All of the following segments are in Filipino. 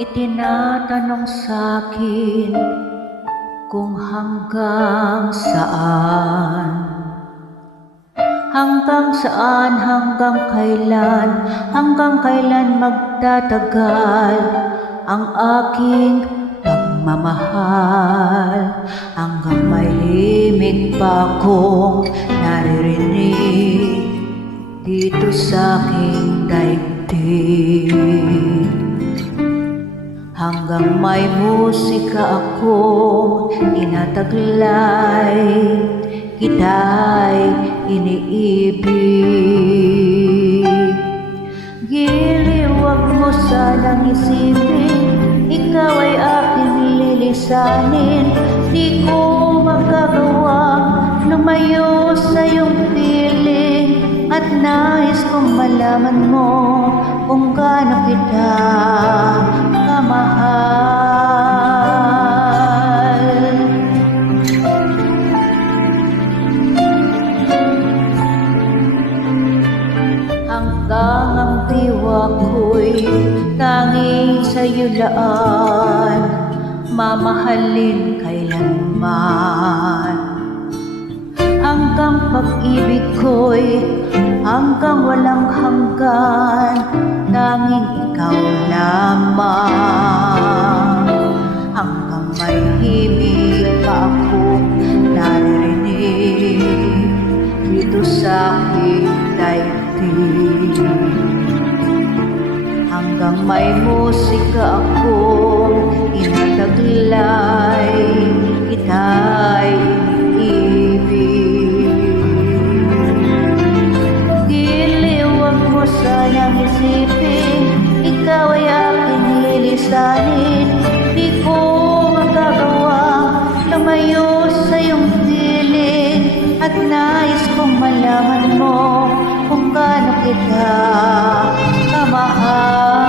Itinatanong sa'kin kung hanggang saan, hanggang kailan magtatagal ang aking pagmamahal, hanggang may himig pa akong naririnig dito sa aking daigdig, hanggang may musika akong tinataglay, kita'y iniibig. Giliw, wag mo sanang isipin, ikaw ay aking lilisanin. Di ko magagawang lumayo sa iyong piling, at nais kong malaman mo kung gaano kita kamahal. Hanggang ang diwa ko'y tanging sa'yo laan, mamahalin kailanman. Hanggang pag-ibig ko'y hanggang walang hanggan, tanging ikaw lamang. Hanggang may himig pa akong naririnig dito sa aking daigdig, hanggang may musika akong inataglay, kita'y iniibig. Giliw, wag mo sanang isipin, ikaw ay aking lilisanin. Di ko magagawang lumayo sa iyong piling, at nais kong malaman mo kung gaano kita kamahal.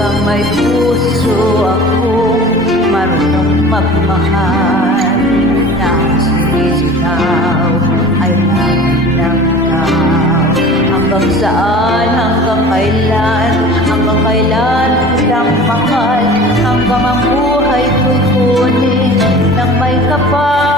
Hanggang may puso akong marunong magmahal, na ang sinisigaw ay lang ikaw. Hanggang saan, hanggang kailan kitang mahal, hanggang ang buhay ko'y kunin ng may kapal.